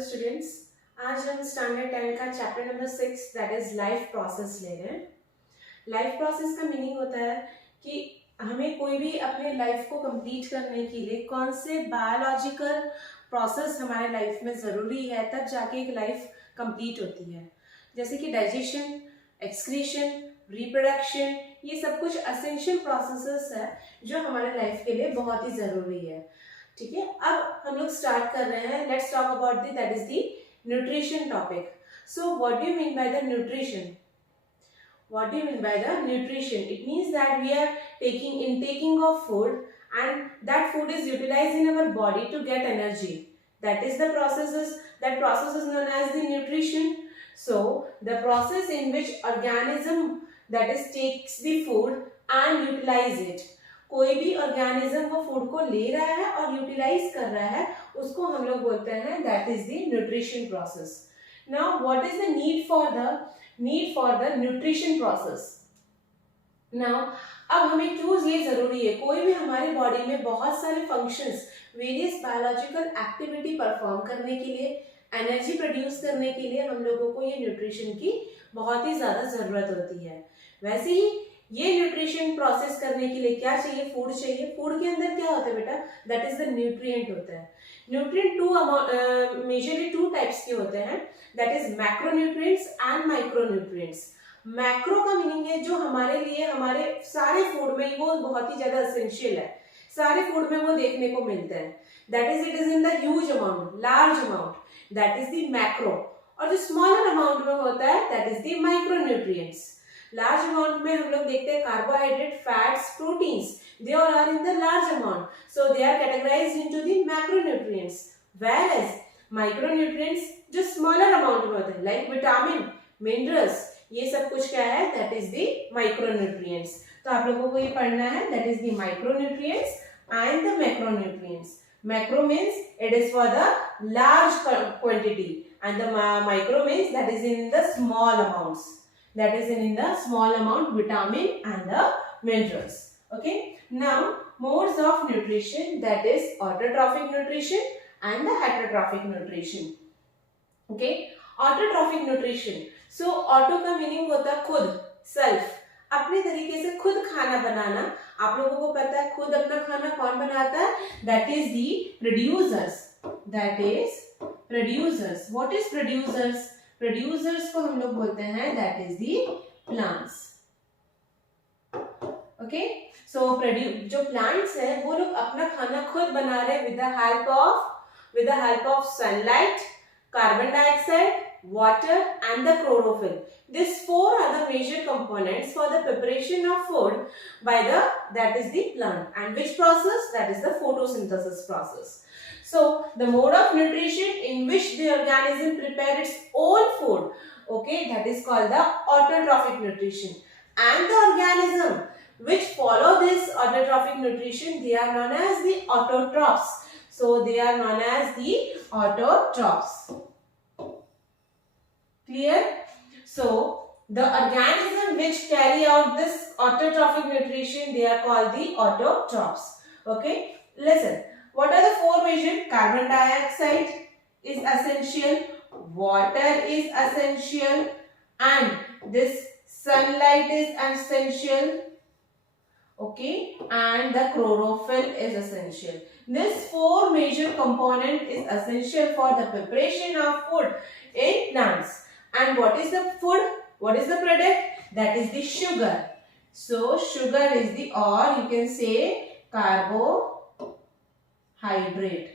स्टूडेंट्स, आज हम स्टैंडर्ड 10 का chapter number 6 that is life process ले रहे हैं। लाइफ प्रोसेस का मीनिंग होता है कि हमें कोई भी अपने लाइफ को कंप्लीट करने के लिए कौन से बायोलॉजिकल प्रोसेस हमारे लाइफ में ज़रूरी है, तब जाके एक लाइफ कंप्लीट होती है। जैसे कि डाइजेशन, एक्सक्रीशन, रिप्रोडक्शन, ये सब कुछ असेंशियल प्रोसेसेस है जो हमारे लाइफ के लिए बहुत ही ज़रूरी है। ठीक है, अब हम लोग स्टार्ट कर रहे हैं। Let's talk about the that is the nutrition topic. So what do you mean by the nutrition? What do you mean by the nutrition? It means that we are taking of food, and that food is utilized in our body to get energy. That is the process is known as the nutrition. So the process in which organism that is takes the food and utilize it. कोई भी ऑर्गेनिज्म वो फूड को ले रहा है और यूटिलाइज कर रहा है, उसको हम लोग बोलते हैं that is the nutrition process. Now what is the need for the nutrition process? Now अब हमें क्यों ये जरूरी है? कोई भी हमारे बॉडी में बहुत सारे functions, various biological activity perform करने के लिए, एनर्जी प्रोड्यूस करने के लिए हम लोगों को ये न्यूट्रिशन की बहुत ही ज्यादा जरूरत होती है। वैसे ही ये न्यूट्रिशन प्रोसेस करने के लिए क्या चाहिए? फूड चाहिए। फूड के अंदर क्या होता है बेटा? दैट इज द न्यूट्रिएंट होता है। न्यूट्रिएंट मेजरली टू टाइप्स के होते हैं, that is macronutrients and micronutrients. Macro का मीनिंग है जो हमारे लिए हमारे सारे फूड में वो बहुत ही ज्यादा एसेंशियल है, सारे फूड में वो देखने को मिलते हैं। That is it is in the huge amount, large amount, that is the macro. और जो स्मॉलर अमाउंट में होता है that is the micronutrients. Large amount में हम लोग देखते हैं carbohydrate, fats, proteins, they all are in the large amount, so they are categorized into the macronutrients, whereas micronutrients जो smaller amount में होते हैं like vitamin, minerals, ये सब कुछ क्या है? that is the micronutrients। तो आप लोगों को ये पढ़ना है that is the micronutrients and the macronutrients। macro means it is for the large quantity and the micro means that is in the small amounts, that is in the small amount vitamin and the minerals। Okay, now modes of nutrition, that is autotrophic nutrition and the heterotrophic nutrition। Okay, autotrophic nutrition, so auto का meaning होता है खुद, self, अपने तरीके से खुद खाना बनाना। आप लोगों को पता है खुद अपना खाना कौन बनाता है? that is the producers, that is producers। what is producers? producers को हम लोग बोलते हैं that is the plants। okay, so जो प्लांट्स है वो लोग अपना खाना खुद बना रहे with the help of sunlight, carbon dioxide, water and the chlorophyll. These four are the major components for the preparation of food by that is the plant, and which process? That is the photosynthesis process। So the mode of nutrition in which the organism prepare its own food, okay, that is called the autotrophic nutrition, and the organism which follow this autotrophic nutrition, they are known as the autotrophs। so they are known as the autotrophs। clear? so the organism which carry out this autotrophic nutrition, they are called the autotrophs। okay, listen, what are the four major? Carbon dioxide is essential, water is essential, and this sunlight is essential, okay, and the chlorophyll is essential। This four major component is essential for the preparation of food in plants। and what is the food? What is the product? That is the sugar। so sugar is the, or you can say carbohydrate।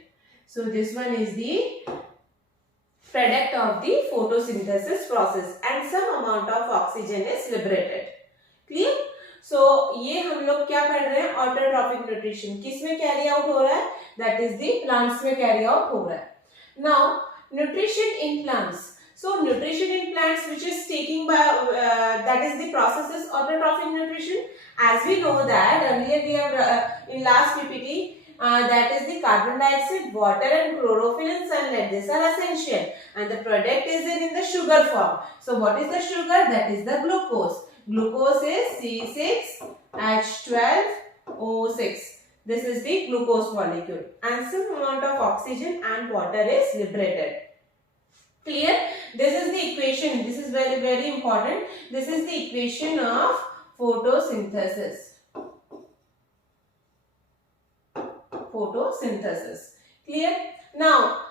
so this one is the product of the photosynthesis process, and some amount of oxygen is liberated। clear? so ये हम लोग क्या पढ़ रहे हैं? Autotrophic nutrition किस में carry out हो रहा है? दैट इज द प्लांट्स में कैरी आउट हो रहा है। Now nutrition in plants, so nutrition in plants which is taking by that is the process is autotrophic nutrition। as we know that earlier we have in last ppt that is the carbon dioxide, water and chlorophyll and sunlight, these are essential, and the product is in the sugar form। so what is the sugar? That is the glucose। glucose is C6H12O6। this is the glucose molecule, and some amount of oxygen and water is liberated। Clear? This is the equation. This is very, very important. This is the equation of photosynthesis. Photosynthesis. Clear? Now,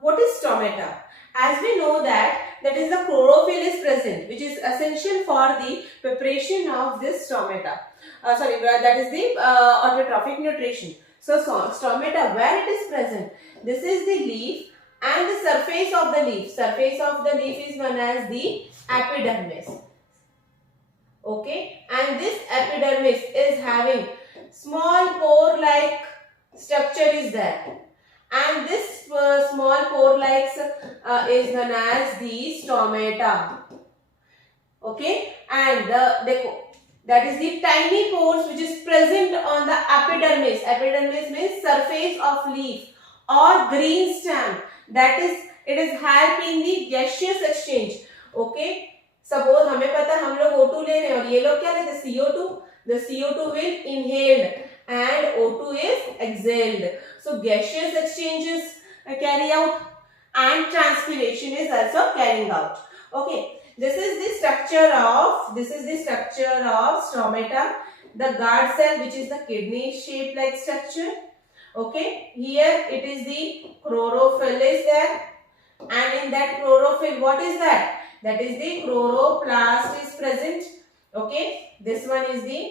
what is stomata? As we know that is the chlorophyll is present, which is essential for the preparation of this stomata. That is the autotrophic nutrition. So stomata, where it is present, this is the leaf and the surface of the leaf. Surface of the leaf is known as the epidermis. Okay, and this epidermis is having small pore-like structure is there. And this small pore-like is known as the stomata. Okay, and that is the tiny pores which is present on the epidermis. Epidermis means surface of leaf or green stem. That is, it is help in the gaseous exchange. Okay, suppose हमें पता हम लोग O2 ले रहे हैं और ये लोग क्या लेते हैं CO2. The CO2 will inhaled and O2 is exhaled. So gaseous exchanges carry out and transpiration is also carrying out. Okay, this is the structure of stomata. The guard cell, which is the kidney shaped like structure. Okay, here it is the chlorophyll is there, and in that chlorophyll, what is that? That is the chloroplast is present. Okay, this one is the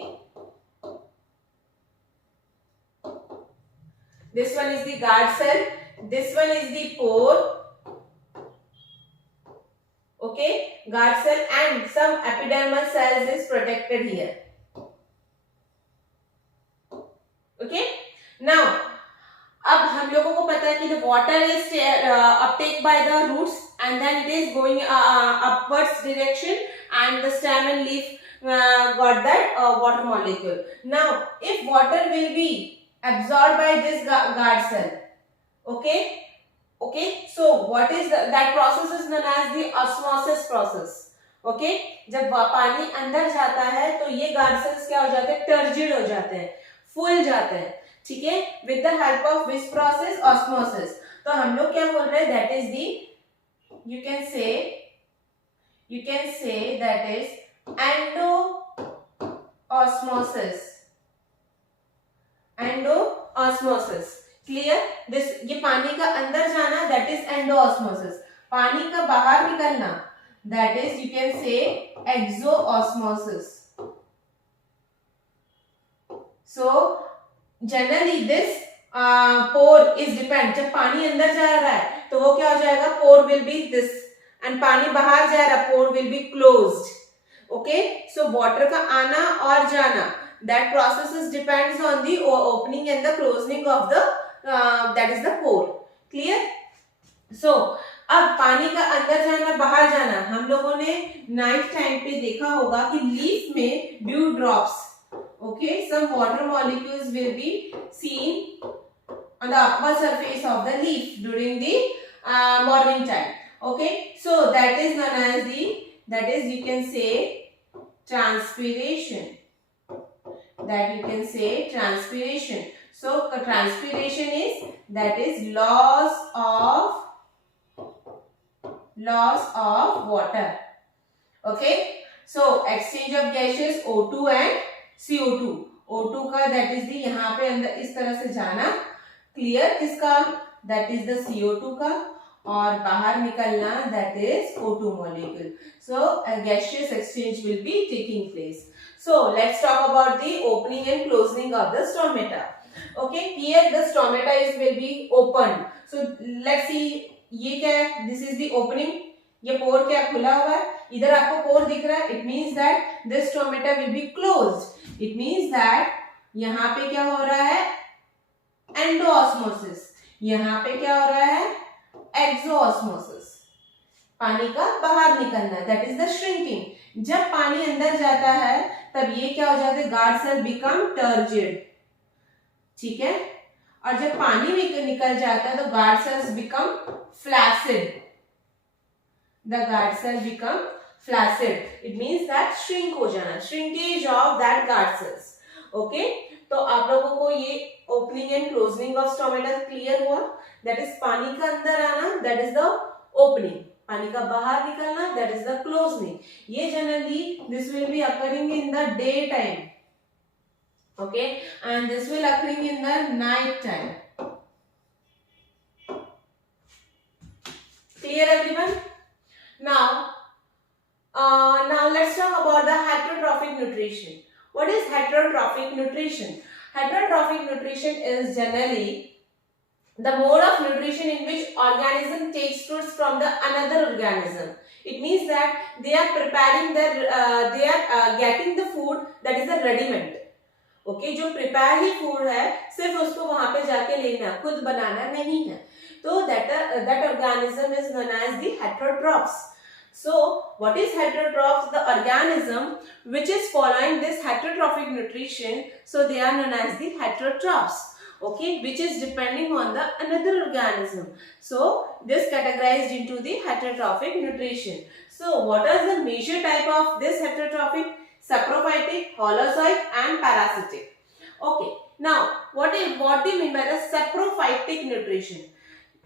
guard cell. This one is the pore. Okay, guard cell and some epidermal cells is protected here. Okay, now अब हम लोगों को पता है कि the water is uptake by the roots and then it is going upwards direction and the stem and leaf got that water molecule. Now, if water will be absorbed by this guard cell, okay, so what is that process is known as the osmosis process. Okay, जब पानी अंदर जाता है तो ये guard cells क्या हो जाते हैं, turgid हो जाते हैं, फूल जाते हैं. ठीक है, with the help of which process, osmosis. तो हम लोग क्या बोल रहे हैं, that is the, you can say that is endoosmosis. Clear? This ये पानी का अंदर जाना, that is endoosmosis. पानी का बाहर निकलना, that is you can say exoosmosis. So generally this pore is depend, जब पानी अंदर जा रहा है तो वो क्या हो जाएगा, pore will be this, and पानी बाहर जा रहा है, pore will be closed. Okay, so water का आना और जाना, that process is depends on the opening and the closing of the that is the pore. Clear? So अब पानी का अंदर जाना बाहर जाना, हम लोगों ने नाइट टाइम पे देखा होगा कि लीफ में due drops, okay, some water molecules will be seen on the upper surface of the leaf during the morning time. Okay, so that is known as that is you can say transpiration. So transpiration is loss of water. Okay, so exchange of gases O2 and CO2. O2 का that is the यहाँ पे अंदर इस तरह से जाना, clear, किसका, that is the CO2 का, और बाहर निकलना, that is O2 molecule. So a gaseous exchange will be taking place. So let's talk about the opening and closing of the stomata. Okay, here the stomata will be opened. So let's see, ये क्या है, this is the opening, ये पोर क्या खुला हुआ है, इधर आपको पोर दिख रहा है, it means that this stomata will be closed. It means that यहाँ पे क्या हो रहा है, एंडोऑस्मोसिस, यहाँ पे क्या हो रहा है, एक्सोऑस्मोसिस, पानी का बाहर निकलना, दैट इज द श्रिंकिंग. जब पानी अंदर जाता है तब ये क्या हो जाता है, गार्ड सेल बिकम टर्जिड. ठीक है, और जब पानी भी निकल जाता है तो guard cells become flaccid. The guard cell become flaccid. It means that shrink हो जाना, shrinkage of that guard cells. Okay, तो आप लोगों को ये opening and closing of stomata clear हुआ. That is पानी का अंदर आना, that is the ओपनिंग, पानी का बाहर निकलना, दैट इज द क्लोजिंग. ये generally this will be occurring in the day time, okay, and this will occurring in the night time. Clear everyone? Now let's talk about the heterotrophic nutrition. What is heterotrophic nutrition? Heterotrophic nutrition is generally the mode of nutrition in which organism takes foods from the another organism. It means that they are preparing getting the food that is the ready-made. Okay, जो प्रिपेयर ही फूड है सिर्फ उसको वहां पे जाके लेना, खुद बनाना नहीं है. तो that organism is known as the heterotrophs. So what is heterotrophs? The organism which is following this heterotrophic nutrition, so they are known as the heterotrophs, okay, which is depending on the another organism. So this categorized into the heterotrophic nutrition. So what are the major type of this heterotrophic? Saprophytic, holozoic and parasitic. Okay, now what do you mean by the saprophytic nutrition?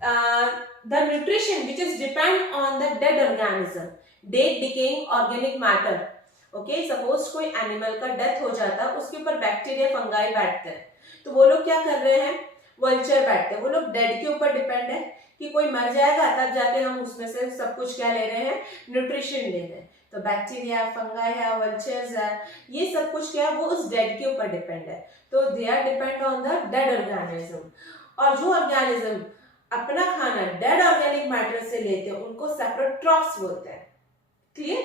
The nutrition which is depend on the dead organism, dead decaying organic matter. Okay, suppose कोई एनिमल का डेथ हो जाता है, उसके ऊपर bacteria fungi बैठते हैं, तो वो लोग क्या कर रहे हैं? वल्चर बैठते हैं. वो लोग डेड के ऊपर डिपेंड है कि कोई मर जाएगा तब जाके हम उसमें से सब कुछ क्या ले रहे हैं? न्यूट्रिशन ले रहे हैं. तो बैक्टीरिया, फंगाई है, वल्चर्स है, ये सब कुछ क्या है? वो उस डेड के ऊपर डिपेंड है. तो they are depend on the dead organism. और जो ऑर्गेनिज्म अपना खाना डेड ऑर्गेनिक मैटर से लेते हैं उनको सेप्रोट्रॉफ्स बोलते हैं. क्लियर?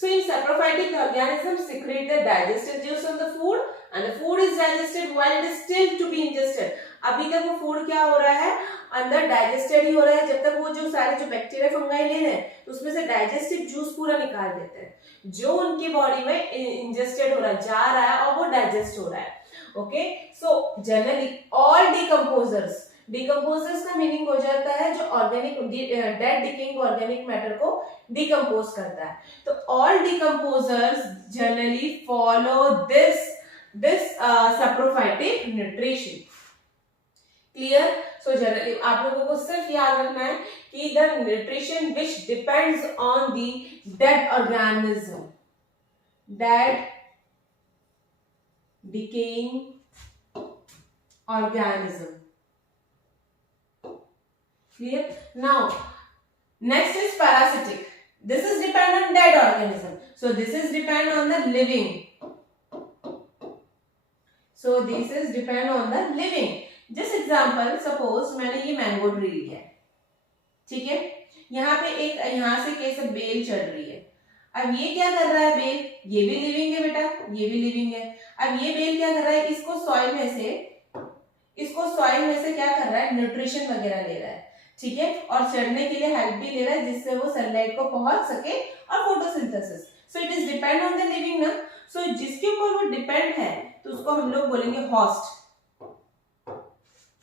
सो इन saprophytic organisms secrete the digestive juice on the food and the food is digested while it is still to be ingested. अभी तक वो फूड क्या हो रहा है? अंदर डाइजेस्टेड ही हो रहा है. जब तक वो जो सारे जो बैक्टीरिया फंगाई ले रहे हैं तो उसमें से डाइजेस्टिव जूस पूरा निकाल देते हैं जो उनकी बॉडी में इंजेस्टेड हो रहा है, जा रहा है और वो डाइजेस्ट हो रहा है. Okay, so generally all decomposers का मीनिंग हो जाता है जो organic dead decaying organic matter को डिकम्पोज करता है. तो all decomposers generally follow this saprophytic nutrition. Clear? So generally आप लोगों को सिर्फ याद रखना है कि the nutrition which depends on the dead organism, dead decaying organism. Clear? Now, next is parasitic. This is depend on dead organism. So this is depend on the living. So this is depend on the living. Just example, suppose मैंने ये mango tree लिया है, ठीक है? यहाँ पे एक यहाँ से कैसे बेल चढ़ रही है. अब ये क्या कर रहा है? बेल, ये भी लिविंग है बेटा, ये भी लिविंग है. अब ये बेल क्या कर रहा है? इसको सॉइल में से क्या कर रहा है? न्यूट्रिशन वगैरह ले रहा है, ठीक है? और चढ़ने के लिए हेल्प भी ले रहा है जिससे वो सनलाइट को पहुंच सके और photosynthesis. So it is depend on the living ना. सो जिसके ऊपर वो डिपेंड है तो उसको हम लोग बोलेंगे हॉस्ट,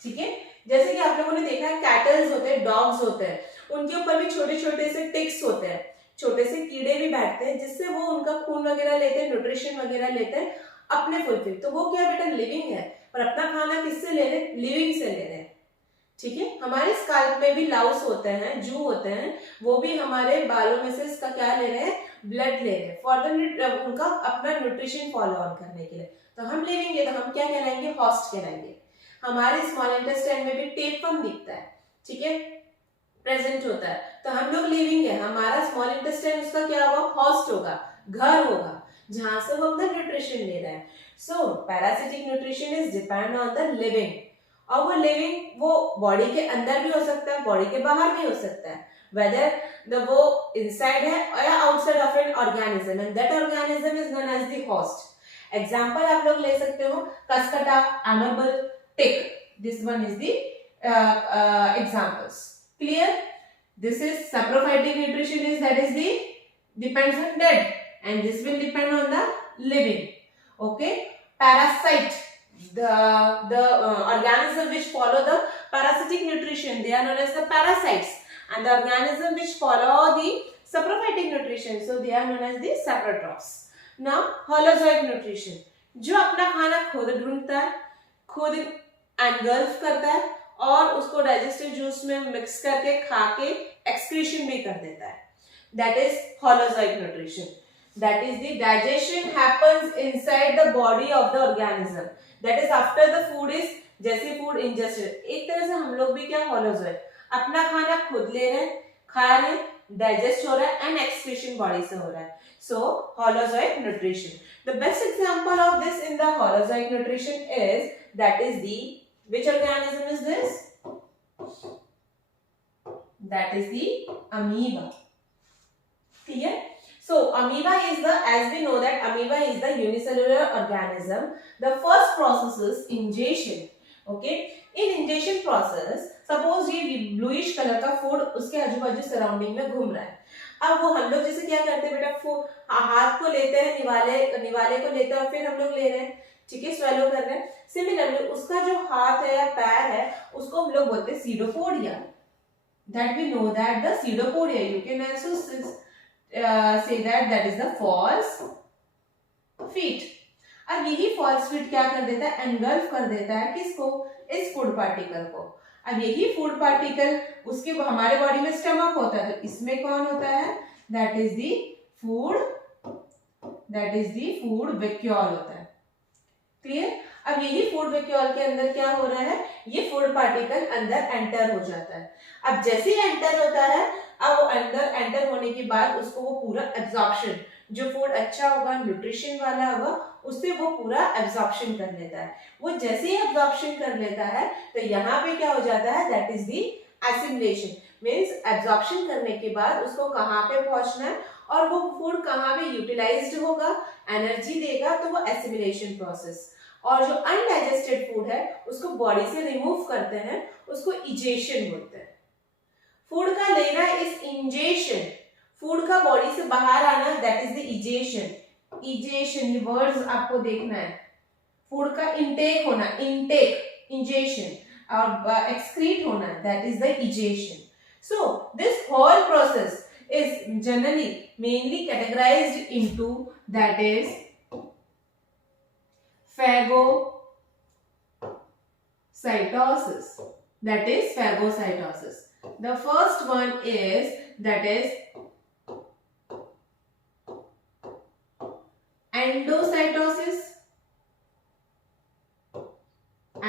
ठीक है? जैसे कि आप लोगों ने देखा है कैटल्स होते हैं, डॉग्स होते हैं, उनके ऊपर भी छोटे छोटे से टिक्स होते हैं, छोटे से कीड़े भी बैठते हैं जिससे वो उनका खून वगैरह लेते हैं, न्यूट्रिशन वगैरह लेते हैं अपने फुलफिल. तो वो क्या बेटा? लिविंग है, पर अपना खाना किससे ले रहे? लिविंग से ले रहे हैं, ठीक है? हमारे स्काल्प में भी लाउस होते हैं, जू होते हैं, वो भी हमारे बालों में से इसका क्या ले रहे हैं? ब्लड ले रहे हैं फॉर द उनका अपना न्यूट्रिशन फॉलो ऑन करने के लिए. तो हम लिविंग है तो हम क्या कहलाएंगे? हॉस्ट कहलाएंगे. हमारे स्मॉल इंटेस्टाइन में भी टेपम दिखता है, ठीक है, प्रेजेंट होता है, तो हम लोग लिविंग है. हमारा स्मॉल इंटेस्टाइन उसका क्या होगा? हॉस्ट होगा, घर होगा, जहां से वो अपना न्यूट्रिशन ले रहा है. So parasitic nutrition is depend on the living. और वो लिविंग वो बॉडी के अंदर भी हो सकता है, बॉडी के बाहर भी हो सकता है, वेदर वो इनसाइड है या outside of an organism, and that organism is known as the host. Example आप लोग ले सकते हो cuscuta, amoeba, tick. This one is the examples. Clear? This is saprophytic nutrition is that is the depends on dead and this will depend on the living. Okay? Parasite, the organism which follow the parasitic nutrition, they are known as the parasites, and the organism which follow the saprophytic nutrition, so they are known as the saprotrophs. Now holozoic nutrition, जो अपना खाना खुद ढूंढता है, खुद एनगल्फ करता है और उसको डाइजेस्टिव जूस में मिक्स करके खा के एक्सक्रीशन भी कर देता है, that is holozoic nutrition. That is the digestion happens inside the body of the organism, that is after the food is, जैसे फूड इंजेस्टेड, एक तरह से हम लोग भी क्या होलोजोइक, अपना खाना खुद ले रहे हैं, खा रहे हैं, डाइजेस्ट हो रहा है एंड एक्सक्रीशन बॉडी से हो रहा है. So holozoic nutrition. The best example of this in the holozoic nutrition is, that is the, which organism is this? That is the amoeba. Clear? So amoeba is the, as we know that amoeba is the unicellular organism. The first process is ingestion. Okay? In ingestion process, suppose ये bluish color का food उसके आजू बाजू सराउंडिंग में घूम रहा है. अब वो हम लोग जैसे क्या करते हैं बेटा, हाथ को लेते हैं, निवाले को लेते हैं और फिर हम लोग ले रहे हैं, ठीक है, स्वेलो कर रहे हैं. सिमिलरली उसका जो हाथ है या पैर है उसको हम लोग बोलते हैं pseudopodia. That we know that the pseudopodia, you can also say that is the false feet. अब यही फॉल्स फीट क्या कर देता है, एनगल्फ कर देता है किसको, इस फूड पार्टिकल को. अब यही फूड पार्टिकल उसके हमारे बॉडी में स्टमक होता है, तो इसमें कौन होता है, that is the food vacuole होता है. क्लियर? अब यही फूड वैक्यूल के अंदर क्या हो रहा है, ये फूड पार्टिकल अंदर एंटर हो जाता है. अब जैसे ही एंटर होता है, अब वो अंदर एंटर होने के बाद उसको वो पूरा एब्जॉर्प्शन, जो फूड अच्छा होगा, न्यूट्रिशन वाला होगा, उससे वो पूरा एब्जॉर्प्शन कर लेता है. वो जैसे ही एब्जॉर्प्शन कर लेता है तो यहाँ पे क्या हो जाता है, that is the assimilation. Means absorption करने के बाद उसको कहाँ पे पहुंचना है और वो फूड कहाँ पे यूटिलाइज्ड होगा, एनर्जी देगा, तो वो एसिमिलेशन प्रोसेस. और जो अनडाइजेस्टेड फूड है उसको बॉडी से रिमूव करते हैं, उसको इजेशन बोलते हैं. फूड का लेना इज इंजेशन, फूड का बॉडी से बाहर आना, that is the egestion. Egestion, ये वर्ड्स आपको देखना है. फूड का इनटेक होना, इनटेक, इंजेशन, और एक्सक्रीट होना, that is the egestion. So this whole process is generally mainly categorized into, that is phagocytosis. That is phagocytosis. The first one is, that is endocytosis,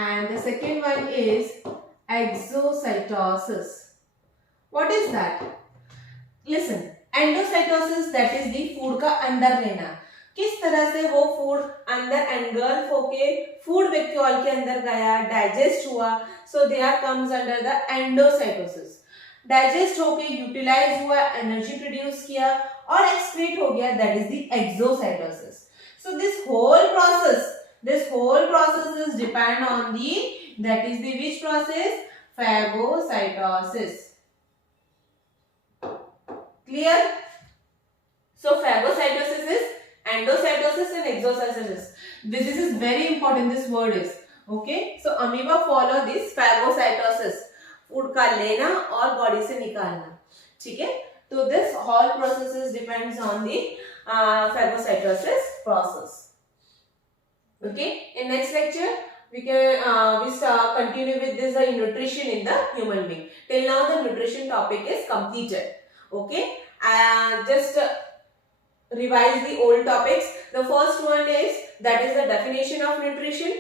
and the second one is exocytosis. What is that? Listen, endocytosis that is the food का अंदर लेना. किस तरह से वो फूड अंदर एनगल्फ होके food vacuole के अंदर गया, डाइजेस्ट हुआ, so they are comes under the endocytosis. Digest होके यूटिलाइज हुआ, एनर्जी प्रोड्यूस किया और एक्सक्रीट हो गया, that is the exocytosis. So this whole process is depend on the, that is the which process, phagocytosis. Clear? So phagocytosis is endocytosis and exocytosis. This is very important, this word is. Okay? So amoeba follow this phagocytosis. Food का लेना और बॉडी से निकालना. ठीक है? तो this whole process depends on the phagocytosis process. Okay? In next lecture, we continue with this nutrition in the human being. Till now the nutrition topic is completed. Okay, just revise the old topics. The first one is, that is the definition of nutrition.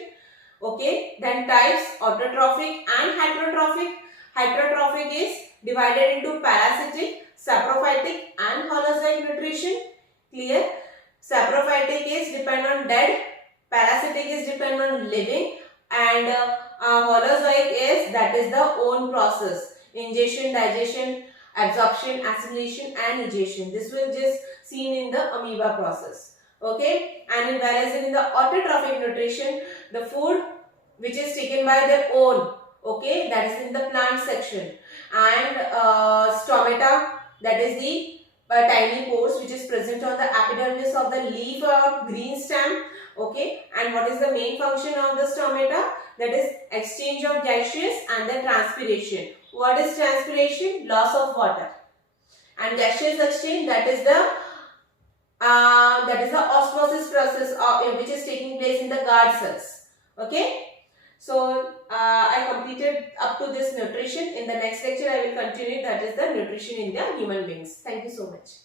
Okay, then types, autotrophic and heterotrophic. Heterotrophic is divided into parasitic, saprophytic and holozoic nutrition. Clear? Saprophytic is depend on dead, parasitic is depend on living, and holozoic is, that is the own process, ingestion, digestion, absorption, assimilation and egestion. This will just seen in the amoeba process. Okay, and whereas in the autotrophic nutrition, the food which is taken by their own, okay, that is in the plant section, and stomata, that is the tiny pores which is present on the epidermis of the leaf or green stem. Okay, and what is the main function of the stomata? That is exchange of gaseous and the transpiration. What is transpiration? Loss of water. And gaseous exchange, that is the osmosis process which is taking place in the guard cells. Okay, so I completed up to this nutrition. In the next lecture, I will continue, that is the nutrition in the human beings. Thank you so much.